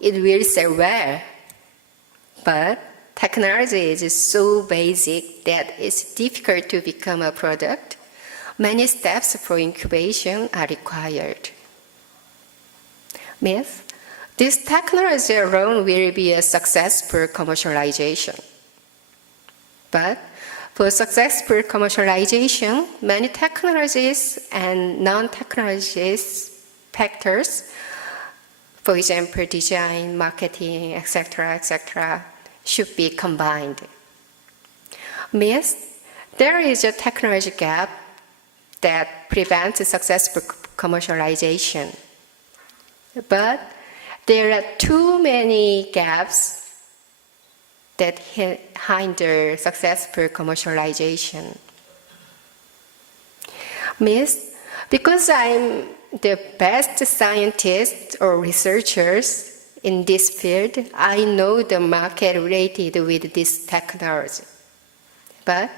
it will sell well. But technology is so basic that it's difficult to become a product. Many steps for incubation are required. Myth: this technology alone will be a successful commercialization. But for successful commercialization, many technologies and non-technologies factors, for example, design, marketing, etc., should be combined. Myth: there is a technology gap that prevents successful commercialization. But there are too many gaps that hinder successful commercialization. Myth: because I'm the best scientist or researchers in this field, I know the market related with this technology. But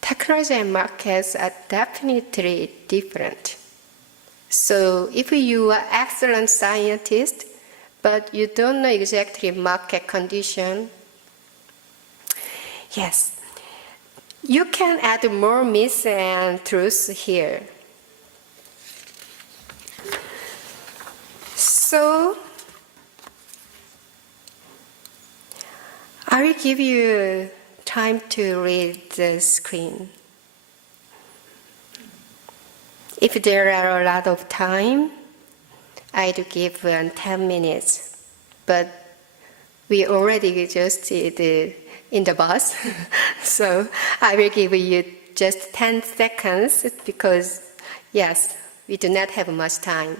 technology and markets are definitely different. So if you are an excellent scientist, but you don't know exactly market condition, yes, you can add more myths and truths here. So I will give you time to read the screen. If there are a lot of time, I'd give 10 minutes. But we already just did in the bus, so I will give you just 10 seconds because, yes, we do not have much time.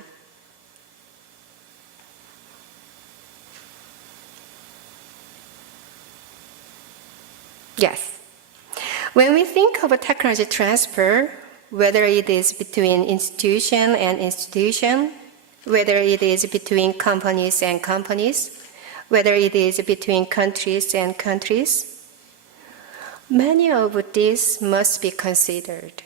Yes. When we think of a technology transfer, whether it is between institution and institution, whether it is between companies and companies, whether it is between countries and countries, many of these must be considered.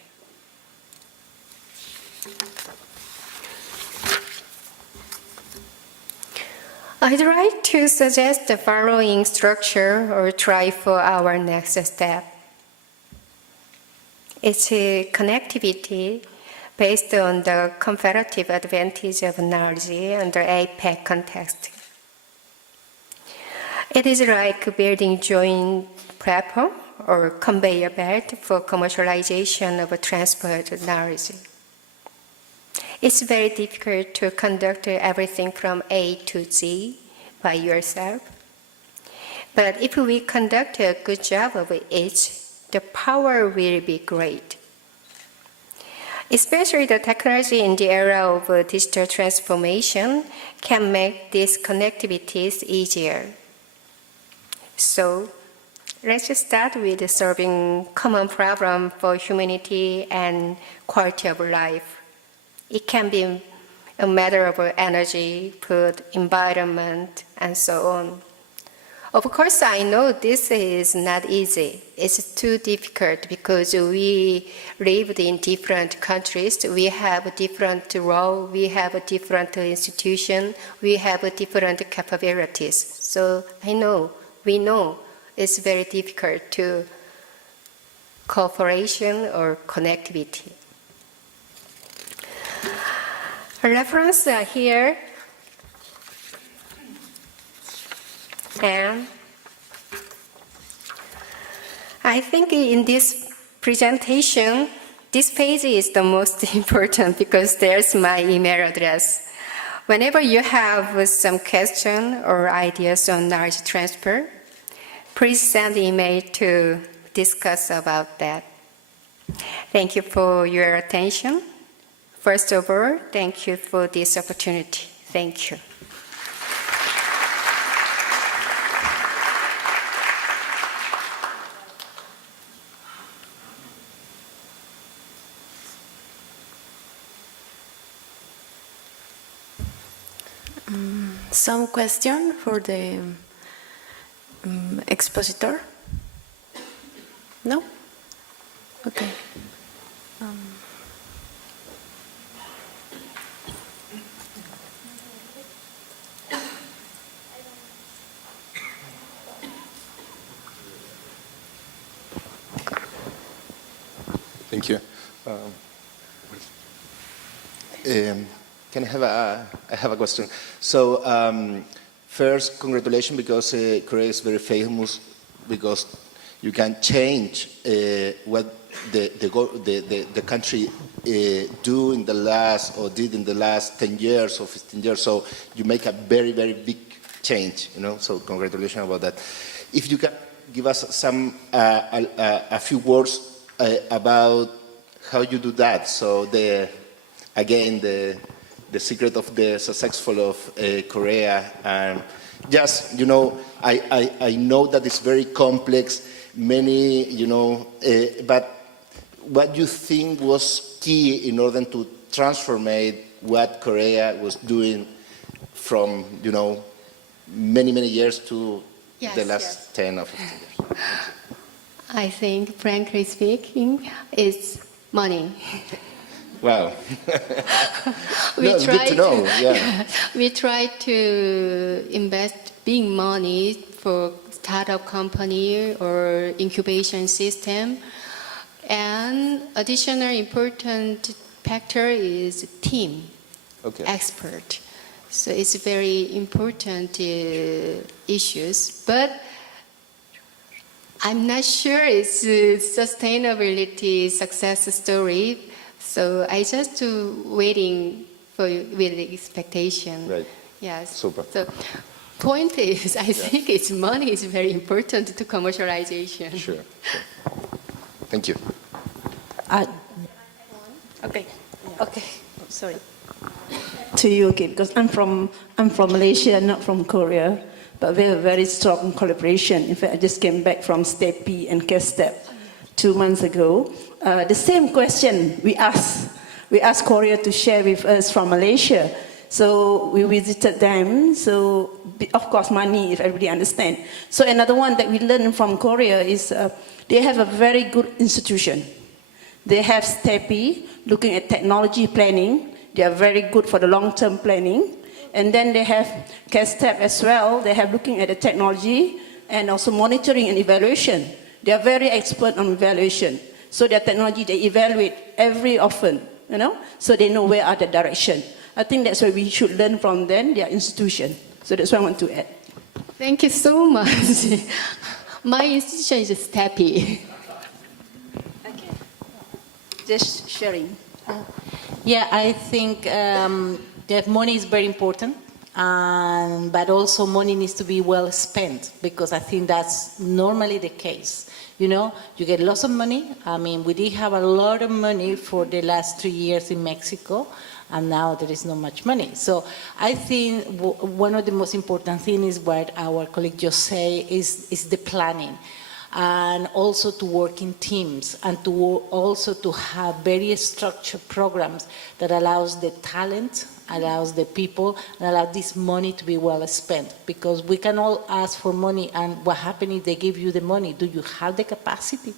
I'd like to suggest the following structure or try for our next step. It's a connectivity based on the comparative advantage of knowledge under APEC context. It is like building joint platform or conveyor belt for commercialization of transferred knowledge. It's very difficult to conduct everything from A to Z by yourself. But if we conduct a good job of each, the power will be great. Especially the technology in the era of digital transformation can make these connectivities easier. So let's start with solving common problems for humanity and quality of life. It can be a matter of energy, food, environment, and so on. Of course, I know this is not easy. It's too difficult because we lived in different countries. We have different roles, we have different institutions, we have different capabilities. So we know it's very difficult to cooperation or connectivity. A reference here, and I think in this presentation, this page is the most important because there's my email address. Whenever you have some question or ideas on knowledge transfer, please send email to discuss about that. Thank you for your attention. First of all, thank you for this opportunity. Thank you. Some question for the expositor? No? Okay. Thank you. Can I have a question? So, first, congratulations, because Korea is very famous because you can change what the country do in the last, or did in the last 10 years or 15 years. So you make a very, very big change, you know. So congratulations about that. If you can give us some a few words about how you do that. So the secret of the successful of Korea, and just, you know, I know that it's very complex, many, you know, but what you think was key in order to transform what Korea was doing from, you know, many, many years to the last 10 or 15 years? I think, frankly speaking, it's money. Wow. It's good to know. Yeah. We try to invest big money for startup company or incubation system. And additional important factor is team, expert. So it's very important issues. But I'm not sure it's a sustainability success story. So I just waiting for with expectation. Right. Yes. Super. So point is, I think it's money is very important to commercialization. Sure. Thank you. Okay. Sorry. To you again, because I'm from Malaysia, not from Korea, but we have a very strong collaboration. In fact, I just came back from Step P and K-Step 2 months ago. The same question we asked Korea to share with us from Malaysia. So we visited them. So of course, money, if everybody understand. So another one that we learned from Korea is they have a very good institution. They have STEPI, looking at technology planning. They are very good for the long-term planning. And then they have K-Step as well. They have looking at the technology and also monitoring and evaluation. They are very expert on evaluation. So their technology, they evaluate every often, you know, so they know where are the direction. I think that's why we should learn from them, their institution. So that's what I want to add. Thank you so much. My institution is STEPI. Okay. Just sharing. Yeah, I think that money is very important, but also money needs to be well spent, because I think that's normally the case. You know, you get lots of money. I mean, we did have a lot of money for the last 3 years in Mexico, and now there is not much money. So I think one of the most important things is what our colleague just said is the planning. And also to work in teams, and also to have very structured programs that allows the talent, allows the people, and allow this money to be well spent. Because we can all ask for money, and what happens if they give you the money? Do you have the capacity,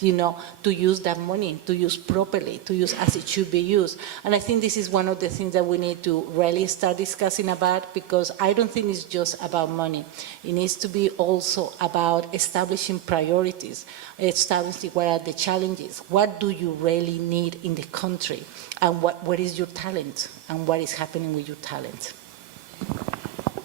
you know, to use that money, to use properly, to use as it should be used? And I think this is one of the things that we need to really start discussing about, because I don't think it's just about money. It needs to be also about establishing priorities, establishing what are the challenges, what do you really need in the country, and what is your talent, and what is happening with your talent.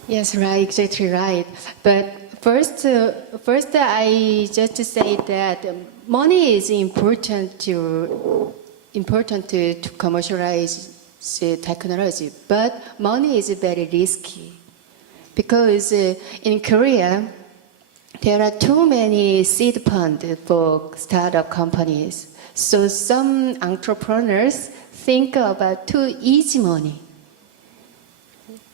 Yes, right, exactly right. But first I just say that money is important to commercialize the technology, but money is very risky, because in Korea there are too many seed funds for startup companies. So some entrepreneurs think about too easy money.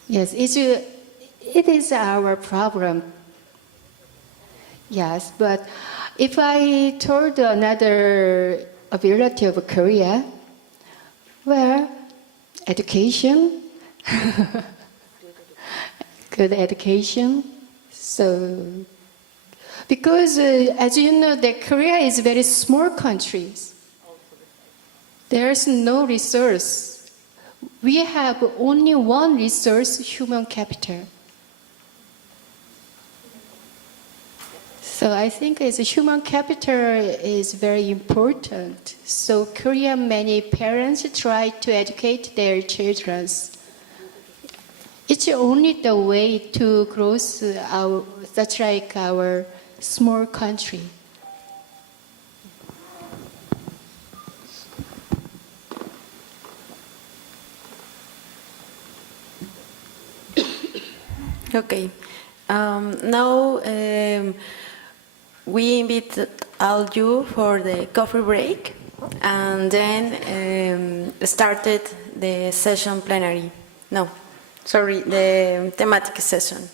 Yes, it is our problem. Yes, but if I told another ability of Korea, well, education, good education. So, because as you know, that Korea is a very small country. There's no resource. We have only one resource, human capital. So I think it's human capital is very important. So Korean many parents try to educate their children. It's only the way to grow our, such like our small country. Okay. Now we invite all you for the coffee break, and then started the session plenary. No, sorry, the thematic session.